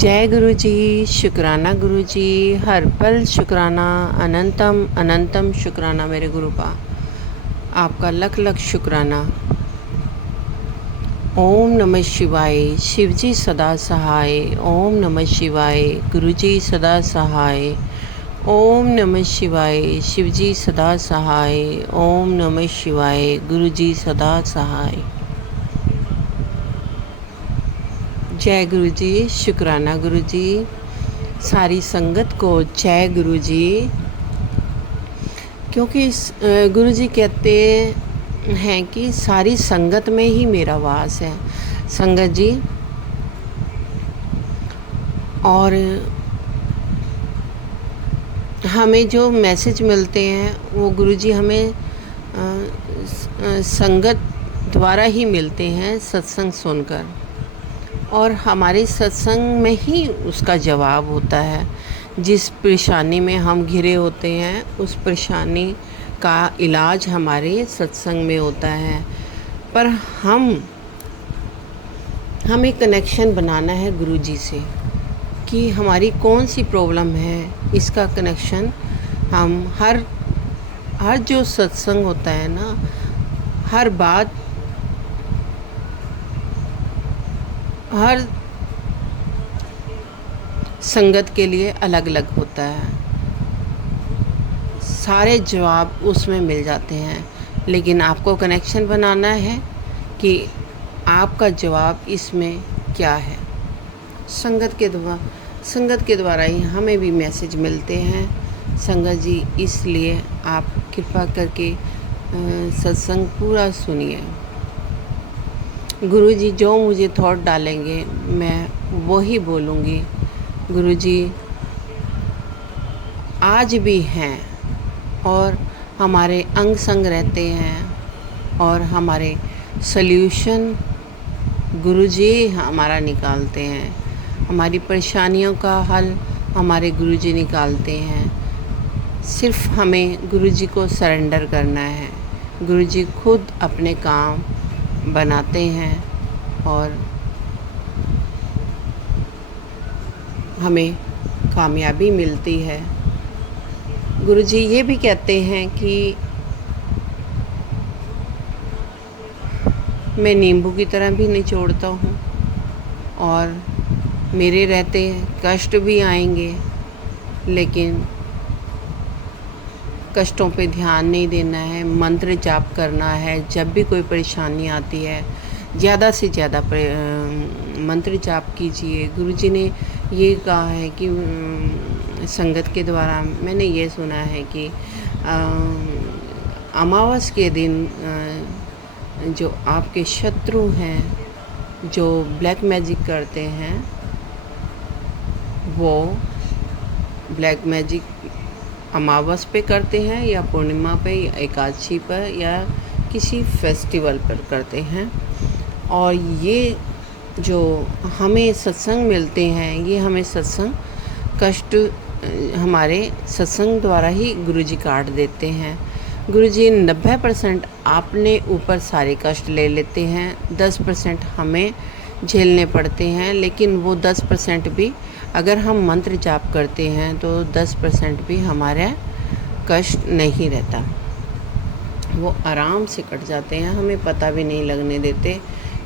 जय गुरु जी। शुक्राना गुरु जी, हर पल शुक्राना, अनंतम अनंतम शुक्राना मेरे गुरु का, आपका लख लख शुक्राना। ओम नमः शिवाय, शिव जी सदा सहाय। ओम नमः शिवाय, गुरु जी सदा सहाय। ओम नमः शिवाय, शिव जी सदा सहाय। ओम नमः शिवाय, गुरु जी सदा सहाय। जय गुरु जी। शुक्राना गुरु जी। सारी संगत को जय गुरु जी। क्योंकि गुरु जी कहते हैं कि सारी संगत में ही मेरा वास है। संगत जी, और हमें जो मैसेज मिलते हैं वो गुरु जी हमें संगत द्वारा ही मिलते हैं, सत्संग सुनकर, और हमारे सत्संग में ही उसका जवाब होता है। जिस परेशानी में हम घिरे होते हैं उस परेशानी का इलाज हमारे सत्संग में होता है। पर हमें कनेक्शन बनाना है गुरु जी से कि हमारी कौन सी प्रॉब्लम है। इसका कनेक्शन हम हर जो सत्संग होता है ना, हर बात, हर संगत के लिए अलग अलग होता है। सारे जवाब उसमें मिल जाते हैं, लेकिन आपको कनेक्शन बनाना है कि आपका जवाब इसमें क्या है। संगत के द्वारा ही हमें भी मैसेज मिलते हैं। संगत जी, इसलिए आप कृपा करके सत्संग पूरा सुनिए। गुरु जी जो मुझे थॉट डालेंगे मैं वही बोलूँगी। गुरु जी आज भी हैं और हमारे अंग संग रहते हैं, और हमारे सल्यूशन गुरु जी हमारा निकालते हैं। हमारी परेशानियों का हल हमारे गुरु जी निकालते हैं। सिर्फ हमें गुरु जी को सरेंडर करना है। गुरु जी खुद अपने काम बनाते हैं और हमें कामयाबी मिलती है। गुरु जी ये भी कहते हैं कि मैं नींबू की तरह भी निचोड़ता हूँ, और मेरे रहते कष्ट भी आएंगे, लेकिन कष्टों पे ध्यान नहीं देना है। मंत्र जाप करना है। जब भी कोई परेशानी आती है ज़्यादा से ज़्यादा मंत्र जाप कीजिए। गुरु जी ने ये कहा है कि संगत के द्वारा मैंने ये सुना है कि अमावस के दिन जो आपके शत्रु हैं, जो ब्लैक मैजिक करते हैं, वो ब्लैक मैजिक अमावस पे करते हैं या पूर्णिमा पे या एकादशी पर या किसी फेस्टिवल पर करते हैं। और ये जो हमें सत्संग मिलते हैं, ये हमें सत्संग कष्ट हमारे सत्संग द्वारा ही गुरु जी काट देते हैं। गुरु जी 90% आपने ऊपर सारे कष्ट ले लेते हैं, 10% हमें झेलने पड़ते हैं। लेकिन वो 10% भी अगर हम मंत्र जाप करते हैं तो 10% भी हमारा कष्ट नहीं रहता, वो आराम से कट जाते हैं। हमें पता भी नहीं लगने देते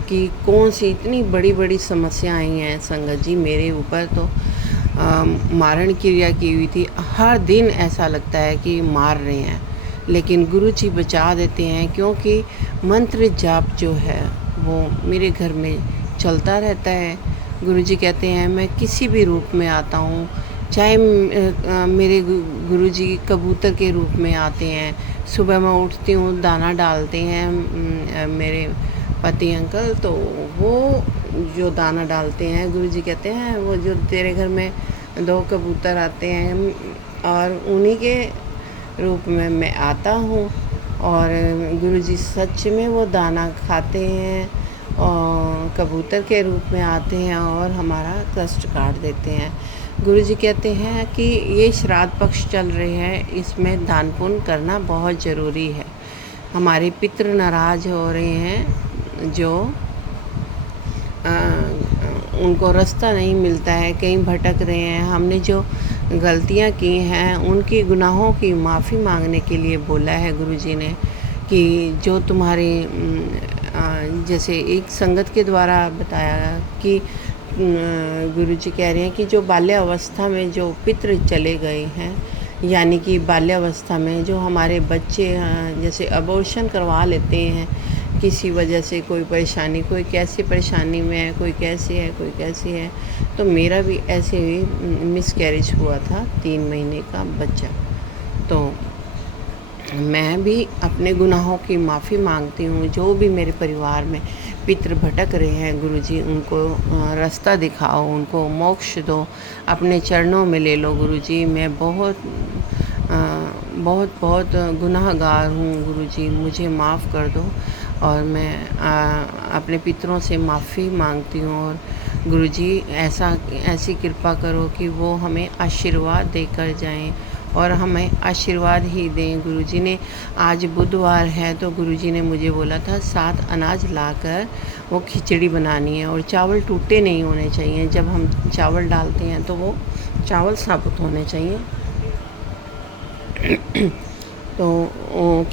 कि कौन सी इतनी बड़ी बड़ी समस्या आई हैं। संगत जी, मेरे ऊपर तो मारण क्रिया की हुई थी। हर दिन ऐसा लगता है कि मार रहे हैं, लेकिन गुरु जी बचा देते हैं, क्योंकि मंत्र जाप जो है वो मेरे घर में चलता रहता है। गुरु जी कहते हैं मैं किसी भी रूप में आता हूँ, चाहे मेरे गुरु जी कबूतर के रूप में आते हैं। सुबह मैं उठती हूँ, दाना डालते हैं मेरे पति अंकल, तो वो जो दाना डालते हैं, गुरु जी कहते हैं वो जो तेरे घर में 2 कबूतर आते हैं, और उन्हीं के रूप में मैं आता हूँ। और गुरु जी सच में वो दाना खाते हैं और कबूतर के रूप में आते हैं और हमारा कष्ट काट देते हैं। गुरु जी कहते हैं कि ये श्राद्ध पक्ष चल रहे हैं, इसमें दान पुण्य करना बहुत ज़रूरी है। हमारे पितृ नाराज़ हो रहे हैं, जो उनको रास्ता नहीं मिलता है, कहीं भटक रहे हैं, हमने जो गलतियाँ की हैं उनकी गुनाहों की माफ़ी मांगने के लिए बोला है गुरुजी ने, कि जो तुम्हारे जैसे एक संगत के द्वारा बताया कि गुरुजी कह रहे हैं कि जो बाल्यावस्था में जो पितृ चले गए हैं, यानी कि बाल्यावस्था में जो हमारे बच्चे जैसे अबॉर्शन करवा लेते हैं किसी वजह से, कोई परेशानी, कोई कैसी परेशानी में है, कोई कैसी है, कोई कैसी है। तो मेरा भी ऐसे ही मिसकैरेज हुआ था, 3 महीने का बच्चा। तो मैं भी अपने गुनाहों की माफ़ी मांगती हूँ। जो भी मेरे परिवार में पितृ भटक रहे हैं, गुरुजी उनको रास्ता दिखाओ, उनको मोक्ष दो, अपने चरणों में ले लो गुरुजी। मैं बहुत बहुत गुनाहगार हूँ गुरुजी, मुझे माफ़ कर दो। और मैं अपने पितरों से माफ़ी मांगती हूँ। और गुरुजी ऐसी कृपा करो कि वो हमें आशीर्वाद देकर जाएं और हमें आशीर्वाद ही दें। गुरुजी ने आज बुधवार है तो गुरुजी ने मुझे बोला था 7 अनाज लाकर वो खिचड़ी बनानी है, और चावल टूटे नहीं होने चाहिए। जब हम चावल डालते हैं तो वो चावल साबुत होने चाहिए। तो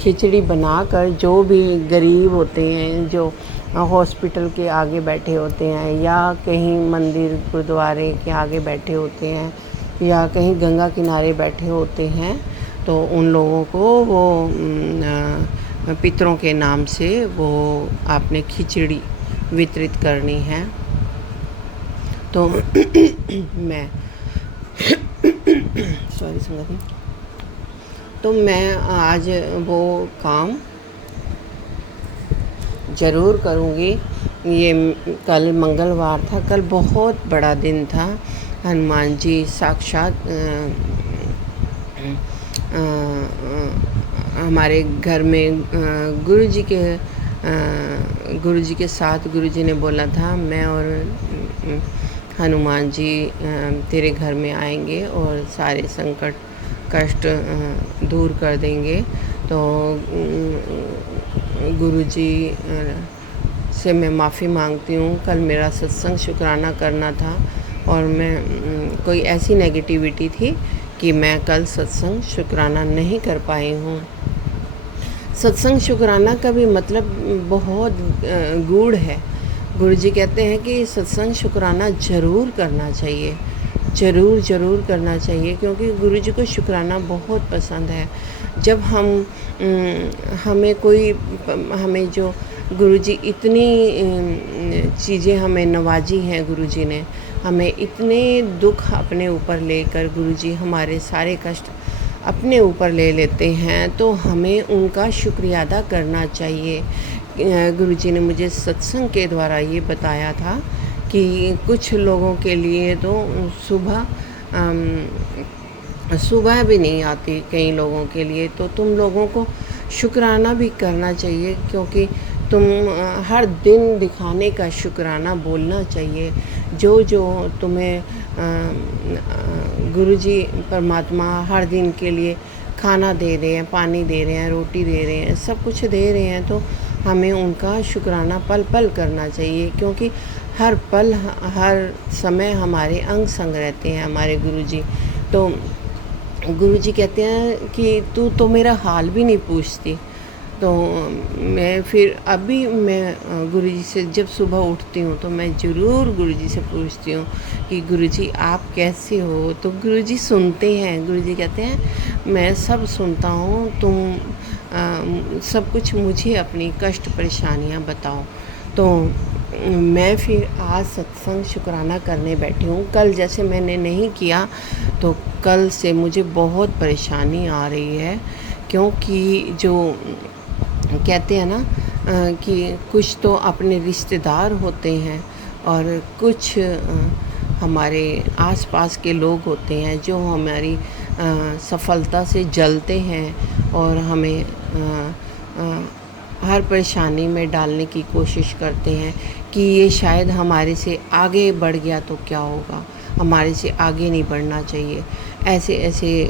खिचड़ी बनाकर जो भी गरीब होते हैं, जो हॉस्पिटल के आगे बैठे होते हैं, या कहीं मंदिर गुरुद्वारे के आगे बैठे होते हैं, या कहीं गंगा किनारे बैठे होते हैं, तो उन लोगों को वो पितरों के नाम से वो आपने खिचड़ी वितरित करनी है। तो मैं सॉरी संगति, तो मैं आज वो काम ज़रूर करूँगी। ये कल मंगलवार था, कल बहुत बड़ा दिन था। हनुमान जी साक्षात हमारे घर में गुरुजी के साथ गुरुजी ने बोला था, मैं और हनुमान जी तेरे घर में आएंगे और सारे संकट कष्ट दूर कर देंगे। तो गुरुजी से मैं माफ़ी मांगती हूँ। कल मेरा सत्संग शुक्राना करना था और मैं कोई ऐसी नेगेटिविटी थी कि मैं कल सत्संग शुक्राना नहीं कर पाई हूँ। सत्संग शुक्राना का भी मतलब बहुत गूढ़ है। गुरुजी कहते हैं कि सत्संग शुक्राना ज़रूर करना चाहिए, ज़रूर करना चाहिए, क्योंकि गुरुजी को शुक्राना बहुत पसंद है। जब हमें जो गुरुजी इतनी चीज़ें हमें नवाजी हैं, गुरुजी ने हमें इतने दुख अपने ऊपर लेकर गुरुजी हमारे सारे कष्ट अपने ऊपर ले लेते हैं, तो हमें उनका शुक्रिया अदा करना चाहिए। गुरुजी ने मुझे सत्संग के द्वारा ये बताया था कि कुछ लोगों के लिए तो सुबह भी नहीं आती, कई लोगों के लिए। तो तुम लोगों को शुक्राना भी करना चाहिए, क्योंकि तुम हर दिन दिखाने का शुक्राना बोलना चाहिए। जो तुम्हें गुरुजी परमात्मा हर दिन के लिए खाना दे रहे हैं, पानी दे रहे हैं, रोटी दे रहे हैं, सब कुछ दे रहे हैं, तो हमें उनका शुक्राना पल पल करना चाहिए, क्योंकि हर पल हर समय हमारे अंग संग रहते हैं हमारे गुरुजी। तो गुरुजी कहते हैं कि तू तो मेरा हाल भी नहीं पूछती। तो मैं गुरुजी से जब सुबह उठती हूँ तो मैं ज़रूर गुरुजी से पूछती हूँ कि गुरुजी आप कैसे हो। तो गुरुजी सुनते हैं। गुरुजी कहते हैं मैं सब सुनता हूँ, तुम सब कुछ मुझे अपनी कष्ट परेशानियाँ बताओ। तो मैं फिर आज सत्संग शुक्राना करने बैठी हूँ। कल जैसे मैंने नहीं किया, तो कल से मुझे बहुत परेशानी आ रही है, क्योंकि जो कहते हैं ना कि कुछ तो अपने रिश्तेदार होते हैं और कुछ हमारे आसपास के लोग होते हैं जो हमारी सफलता से जलते हैं और हमें हर परेशानी में डालने की कोशिश करते हैं कि ये शायद हमारे से आगे बढ़ गया तो क्या होगा, हमारे से आगे नहीं बढ़ना चाहिए। ऐसे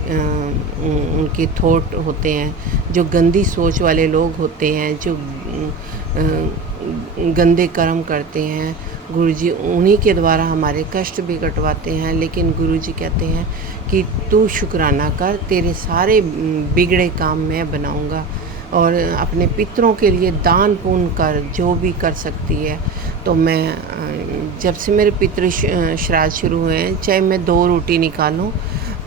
उनके थॉट होते हैं, जो गंदी सोच वाले लोग होते हैं, जो गंदे कर्म करते हैं, गुरुजी उन्हीं के द्वारा हमारे कष्ट भी कटवाते हैं, लेकिन गुरुजी कहते हैं कि तू शुक्राना कर, तेरे सारे बिगड़े काम मैं बनाऊंगा। और अपने पितरों के लिए दान पुण्य कर, जो भी कर सकती है। तो मैं जब से मेरे पितृ श्राद्ध शुरू हुए हैं, चाहे मैं 2 रोटी निकालूं,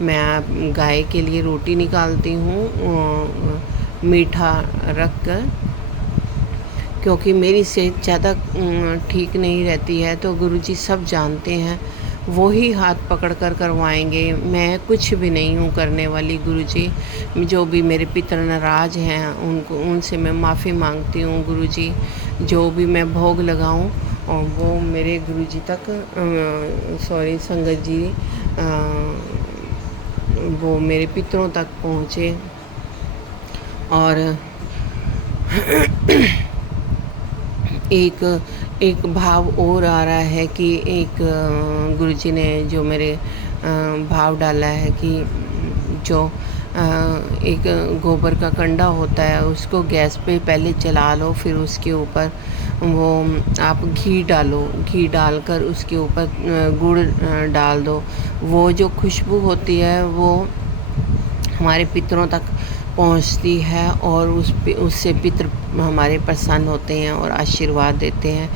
मैं गाय के लिए रोटी निकालती हूँ मीठा रख कर, क्योंकि मेरी सेहत ज़्यादा ठीक नहीं रहती है। तो गुरुजी सब जानते हैं, वो ही हाथ पकड़ कर करवाएंगे, मैं कुछ भी नहीं हूँ करने वाली। गुरुजी, जो भी मेरे पितर नाराज़ हैं उनको, उनसे मैं माफ़ी मांगती हूँ। गुरुजी, जो भी मैं भोग लगाऊँ और वो मेरे गुरुजी तक, सॉरी संगत जी, वो मेरे पितरों तक पहुँचे। और एक भाव और आ रहा है कि एक गुरुजी ने जो मेरे भाव डाला है कि जो एक गोबर का कंडा होता है, उसको गैस पे पहले जला लो, फिर उसके ऊपर वो आप घी डालो, घी डालकर उसके ऊपर गुड़ डाल दो। वो जो खुशबू होती है वो हमारे पितरों तक पहुंचती है, और उससे पितर हमारे प्रसन्न होते हैं और आशीर्वाद देते हैं।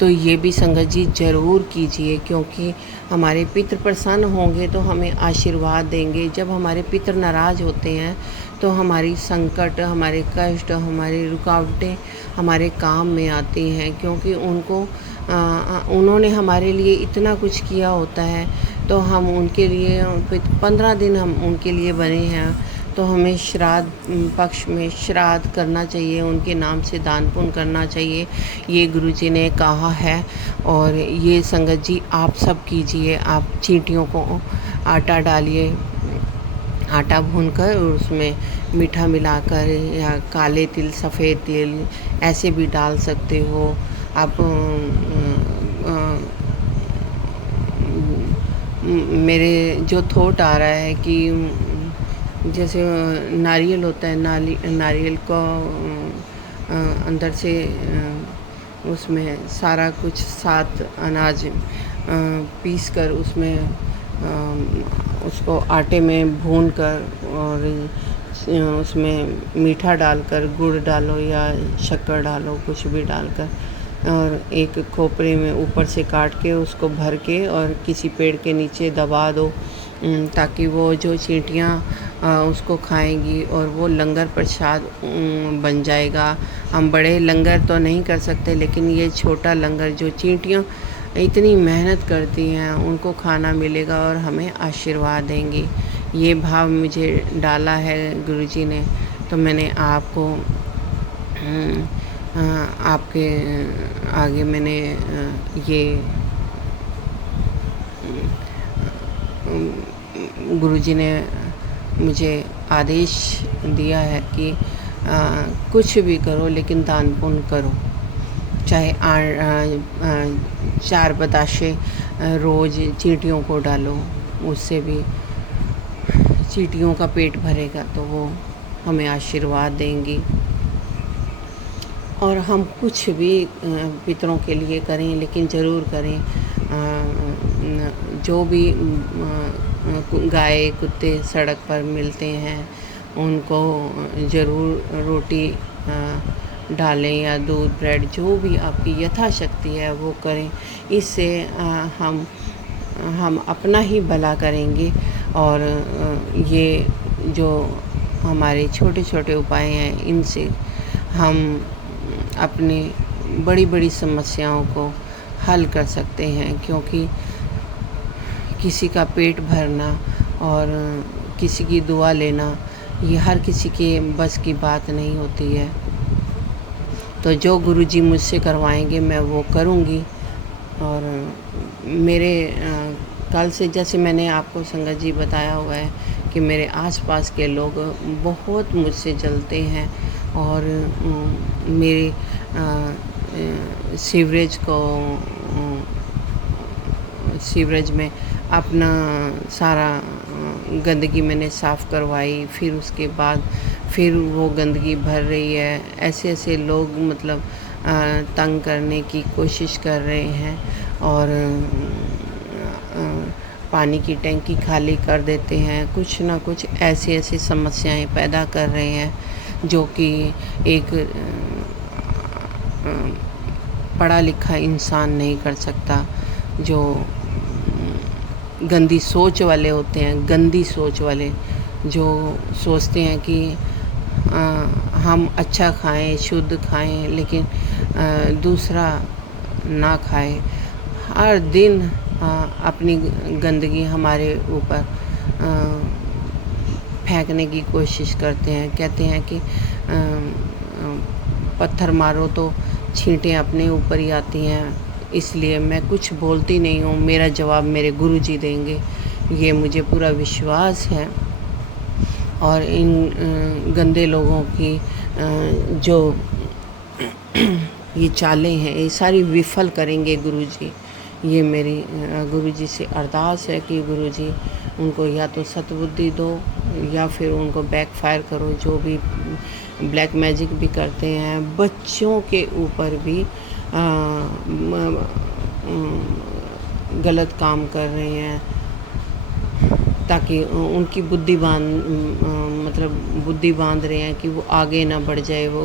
तो ये भी संगत जी ज़रूर कीजिए, क्योंकि हमारे पितर प्रसन्न होंगे तो हमें आशीर्वाद देंगे। जब हमारे पितर नाराज़ होते हैं तो हमारी संकट, हमारे कष्ट, हमारी रुकावटें हमारे काम में आती हैं, क्योंकि उन्होंने हमारे लिए इतना कुछ किया होता है। तो हम उनके लिए 15 दिन हम उनके लिए बने हैं, तो हमें श्राद्ध पक्ष में श्राद्ध करना चाहिए, उनके नाम से दान पुण्य करना चाहिए, ये गुरुजी ने कहा है। और ये संगत जी आप सब कीजिए। आप चींटियों को आटा डालिए, आटा भूनकर उसमें मीठा मिलाकर, या काले तिल, सफ़ेद तिल ऐसे भी डाल सकते हो आप। मेरे जो थॉट आ रहा है कि जैसे नारियल होता है, नारियल को अंदर से उसमें सारा कुछ 7 अनाज पीस कर उसमें उसको आटे में भून कर, और उसमें मीठा डालकर, गुड़ डालो या शक्कर डालो, कुछ भी डालकर, और एक खोपरे में ऊपर से काट के उसको भर के और किसी पेड़ के नीचे दबा दो, ताकि वो जो चींटियाँ उसको खाएंगी और वो लंगर प्रसाद बन जाएगा। हम बड़े लंगर तो नहीं कर सकते, लेकिन ये छोटा लंगर जो चींटियाँ इतनी मेहनत करती हैं उनको खाना मिलेगा और हमें आशीर्वाद देंगी। ये भाव मुझे डाला है गुरुजी ने, तो मैंने आपको आपके आगे मैंने ये गुरुजी ने मुझे आदेश दिया है कि कुछ भी करो लेकिन दान पुण्य करो। चाहे 4 बताशे रोज़ चींटियों को डालो, उससे भी चींटियों का पेट भरेगा तो वो हमें आशीर्वाद देंगी। और हम कुछ भी पितरों के लिए करें, लेकिन ज़रूर करें। जो भी गाय कुत्ते सड़क पर मिलते हैं उनको ज़रूर रोटी डालें या दूध, ब्रेड, जो भी आपकी यथाशक्ति है वो करें। इससे हम अपना ही भला करेंगे। और ये जो हमारे छोटे छोटे उपाय हैं, इनसे हम अपनी बड़ी बड़ी समस्याओं को हल कर सकते हैं। क्योंकि किसी का पेट भरना और किसी की दुआ लेना, ये हर किसी के बस की बात नहीं होती है। तो जो गुरुजी मुझसे करवाएंगे मैं वो करूँगी। और मेरे कल से, जैसे मैंने आपको संगत जी बताया हुआ है कि मेरे आसपास के लोग बहुत मुझसे जलते हैं, और मेरे सीवरेज में अपना सारा गंदगी मैंने साफ़ करवाई, फिर उसके बाद फिर वो गंदगी भर रही है। ऐसे ऐसे लोग मतलब तंग करने की कोशिश कर रहे हैं, और पानी की टंकी खाली कर देते हैं। कुछ ना कुछ ऐसी ऐसी समस्याएं पैदा कर रहे हैं जो कि एक पढ़ा लिखा इंसान नहीं कर सकता। जो गंदी सोच वाले होते हैं, गंदी सोच वाले जो सोचते हैं कि हम अच्छा खाएं, शुद्ध खाएं, लेकिन दूसरा ना खाए। हर दिन अपनी गंदगी हमारे ऊपर फेंकने की कोशिश करते हैं। कहते हैं कि पत्थर मारो तो छींटें अपने ऊपर ही आती हैं, इसलिए मैं कुछ बोलती नहीं हूँ, मेरा जवाब मेरे गुरुजी देंगे, ये मुझे पूरा विश्वास है। और इन गंदे लोगों की जो ये चालें हैं, ये सारी विफल करेंगे गुरुजी। ये मेरी गुरुजी से अरदास है कि गुरुजी उनको या तो सद्बुद्धि दो या फिर उनको बैकफायर करो। जो भी ब्लैक मैजिक भी करते हैं, बच्चों के ऊपर भी गलत काम कर रहे हैं, ताकि उनकी बुद्धि बांध रहे हैं कि वो आगे ना बढ़ जाए, वो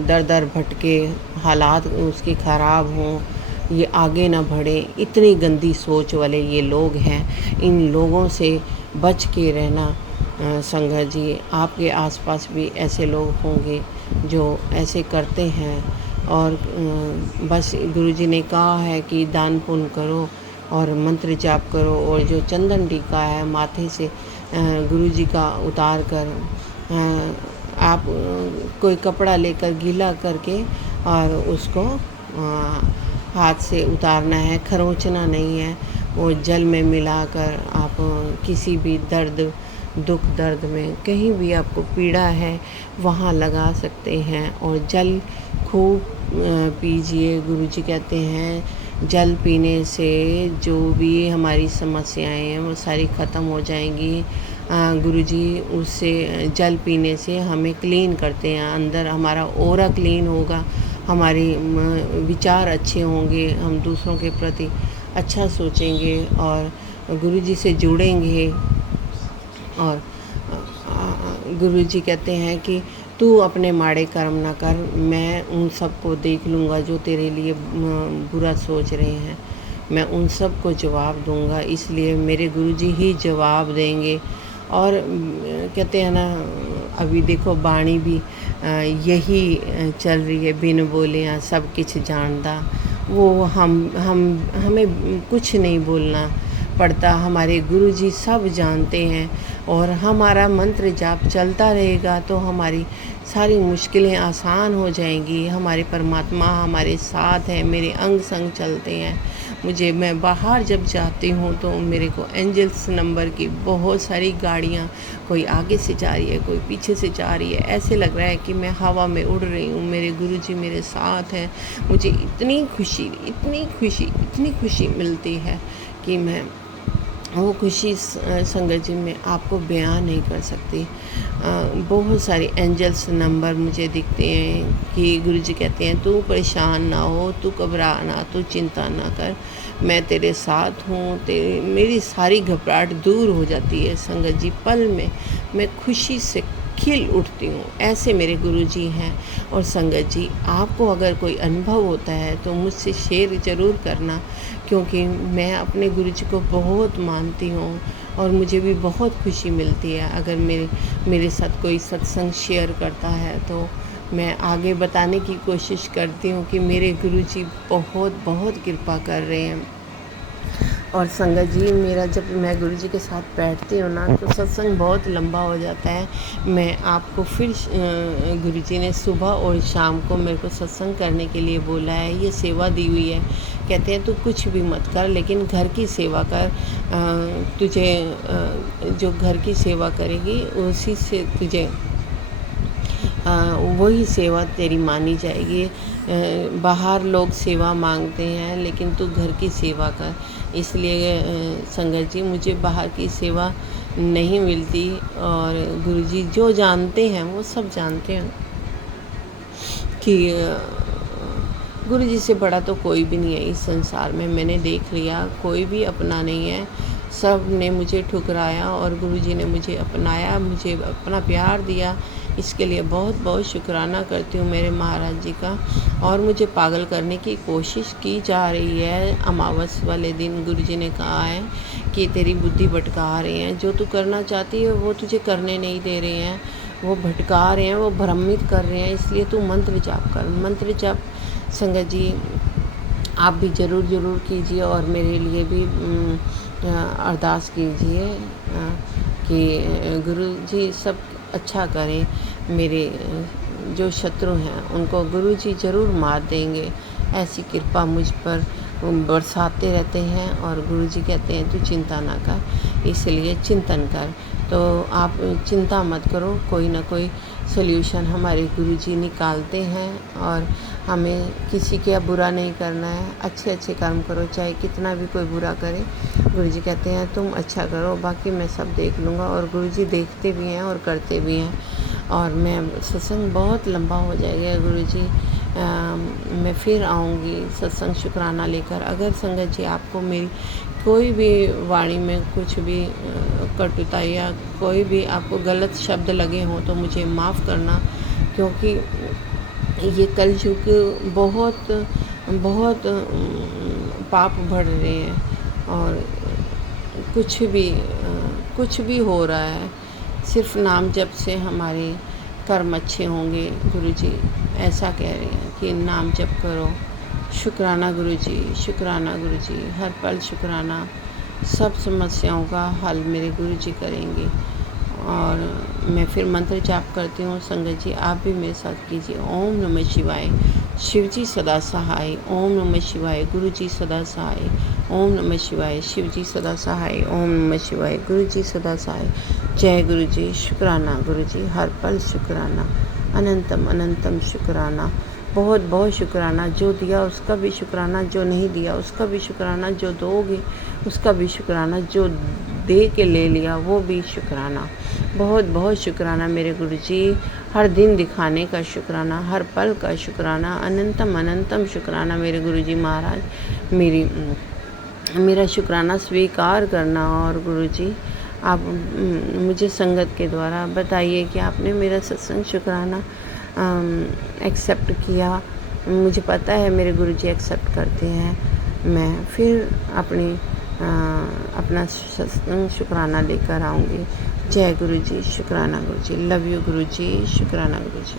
दर दर भटके, हालात उसके ख़राब हों, ये आगे ना बढ़े। इतनी गंदी सोच वाले ये लोग हैं। इन लोगों से बच के रहना। संगत जी, आपके आसपास भी ऐसे लोग होंगे जो ऐसे करते हैं। और बस गुरुजी ने कहा है कि दान पुण्य करो और मंत्र जाप करो, और जो चंदन टीका है माथे से गुरुजी का उतार कर, आप कोई कपड़ा लेकर गीला करके और उसको हाथ से उतारना है, खरोंचना नहीं है। वो जल में मिलाकर आप किसी भी दुख दर्द में कहीं भी आपको पीड़ा है वहाँ लगा सकते हैं। और जल खूब पीजिए। गुरुजी कहते हैं जल पीने से जो भी हमारी समस्याएं हैं वो सारी ख़त्म हो जाएंगी। गुरुजी उससे जल पीने से हमें क्लीन करते हैं, अंदर हमारा ऑरा क्लीन होगा, हमारे विचार अच्छे होंगे, हम दूसरों के प्रति अच्छा सोचेंगे और गुरुजी से जुड़ेंगे। और गुरुजी कहते हैं कि तू अपने माड़े कर्म ना कर, मैं उन सब को देख लूँगा जो तेरे लिए बुरा सोच रहे हैं, मैं उन सब को जवाब दूँगा, इसलिए मेरे गुरुजी ही जवाब देंगे। और कहते हैं ना, अभी देखो बाणी भी यही चल रही है, बिन बोलियाँ सब किछ जानदा। वो हमें कुछ नहीं बोलना पड़ता, हमारे गुरुजी सब जानते हैं। और हमारा मंत्र जाप चलता रहेगा तो हमारी सारी मुश्किलें आसान हो जाएंगी। हमारे परमात्मा हमारे साथ हैं, मेरे अंग संग चलते हैं। मैं बाहर जब जाती हूँ तो मेरे को एंजल्स नंबर की बहुत सारी गाड़ियाँ, कोई आगे से जा रही है, कोई पीछे से जा रही है, ऐसे लग रहा है कि मैं हवा में उड़ रही हूँ। मेरे गुरुजी मेरे साथ हैं। मुझे इतनी खुशी मिलती है कि मैं वो खुशी संगत जी में आपको बयान नहीं कर सकती। बहुत सारे एंजल्स नंबर मुझे दिखते हैं कि गुरुजी कहते हैं तू परेशान ना हो, तू घबरा ना, तू चिंता ना कर, मैं तेरे साथ हूँ। मेरी सारी घबराहट दूर हो जाती है संगत जी, पल में मैं खुशी से खिल उठती हूँ। ऐसे मेरे गुरुजी हैं। और संगत जी, आपको अगर कोई अनुभव होता है तो मुझसे शेयर ज़रूर करना, क्योंकि मैं अपने गुरुजी को बहुत मानती हूँ और मुझे भी बहुत खुशी मिलती है अगर मेरे साथ कोई सत्संग शेयर करता है। तो मैं आगे बताने की कोशिश करती हूँ कि मेरे गुरुजी बहुत कृपा कर रहे हैं। और संगत जी, जब मैं गुरुजी के साथ बैठती हूँ ना तो सत्संग बहुत लंबा हो जाता है। मैं आपको फिर गुरुजी ने सुबह और शाम को मेरे को सत्संग करने के लिए बोला है, ये सेवा दी हुई है। कहते हैं तू कुछ भी मत कर, लेकिन घर की सेवा कर। तुझे जो घर की सेवा करेगी उसी से तुझे वही सेवा तेरी मानी जाएगी। बाहर लोग सेवा मांगते हैं, लेकिन तू घर की सेवा कर। इसलिए संगत जी, मुझे बाहर की सेवा नहीं मिलती। और गुरुजी जो जानते हैं वो सब जानते हैं कि गुरु जी से बड़ा तो कोई भी नहीं है इस संसार में। मैंने देख लिया, कोई भी अपना नहीं है, सब ने मुझे ठुकराया और गुरु जी ने मुझे अपनाया, मुझे अपना प्यार दिया। इसके लिए बहुत बहुत शुक्राना करती हूँ मेरे महाराज जी का। और मुझे पागल करने की कोशिश की जा रही है। अमावस वाले दिन गुरु जी ने कहा है कि तेरी बुद्धि भटका रहे हैं, जो तू करना चाहती है वो तुझे करने नहीं दे रहे हैं, वो भटका रहे हैं, वो भ्रमित कर रहे हैं, इसलिए तू मंत्र जाप कर। मंत्र जाप संगत जी आप भी ज़रूर कीजिए और मेरे लिए भी अरदास कीजिए कि गुरु जी सब अच्छा करें। मेरे जो शत्रु हैं उनको गुरु जी ज़रूर मार देंगे। ऐसी कृपा मुझ पर बरसाते रहते हैं और गुरु जी कहते हैं तू चिंता ना कर, इसलिए चिंतन कर। तो आप चिंता मत करो, कोई ना कोई सल्यूशन हमारे गुरु जी निकालते हैं और हमें किसी का बुरा नहीं करना है। अच्छे अच्छे कर्म करो, चाहे कितना भी कोई बुरा करे। गुरु जी कहते हैं तुम अच्छा करो, बाकी मैं सब देख लूँगा। और गुरु जी देखते भी हैं और करते भी हैं। और मैं सत्संग बहुत लंबा हो जाएगा गुरु जी, मैं फिर आऊँगी सत्संग शुक्राना लेकर। अगर संगत जी आपको मेरी कोई भी वाणी में कुछ भी कटुता या कोई भी आपको गलत शब्द लगे हों तो मुझे माफ़ करना, क्योंकि ये कलयुग बहुत बहुत पाप बढ़ रहे हैं और कुछ भी हो रहा है। सिर्फ नाम जप से हमारे कर्म अच्छे होंगे। गुरु जी ऐसा कह रहे हैं कि नाम जप करो। शुक्राना गुरु जी, शुक्राना गुरु जी, हर पल शुक्राना। सब समस्याओं का हल मेरे गुरु जी करेंगे। और मैं फिर मंत्र जाप करती हूँ। संगत जी आप भी मेरे साथ कीजिए। ओम नमः शिवाय, शिव जी सदा सहाय। ओम नमः शिवाय, गुरु जी सदा सहाय। ओम नमः शिवाय, शिव जी सदा सहाय। ओम नमः शिवाय, गुरु जी सदा सहाय। जय गुरु जी, शुक्राना गुरु जी, हर पल शुक्राना, अनंतम अनंतम शुक्राना। बहुत बहुत शुक्राना। जो दिया उसका भी शुक्राना, जो नहीं दिया उसका भी शुक्राना, जो दोगे उसका भी शुक्राना, जो दे के ले लिया वो भी शुक्राना। बहुत बहुत शुक्राना मेरे गुरु जी, हर दिन दिखाने का शुक्राना, हर पल का शुक्राना, अनंतम अनंतम शुक्राना मेरे गुरु जी महाराज। मेरा शुक्राना स्वीकार करना। और गुरु जी आप मुझे संगत के द्वारा बताइए कि आपने मेरा सत्संग शुक्राना एक्सेप्ट किया। मुझे पता है मेरे गुरु जी एक्सेप्ट करते हैं। मैं फिर अपना सत्संग शुक्राना लेकर आऊँगी। जय गुरु जी, शुक्राना गुरु जी, लव यू गुरु जी, शुक्राना गुरु जी।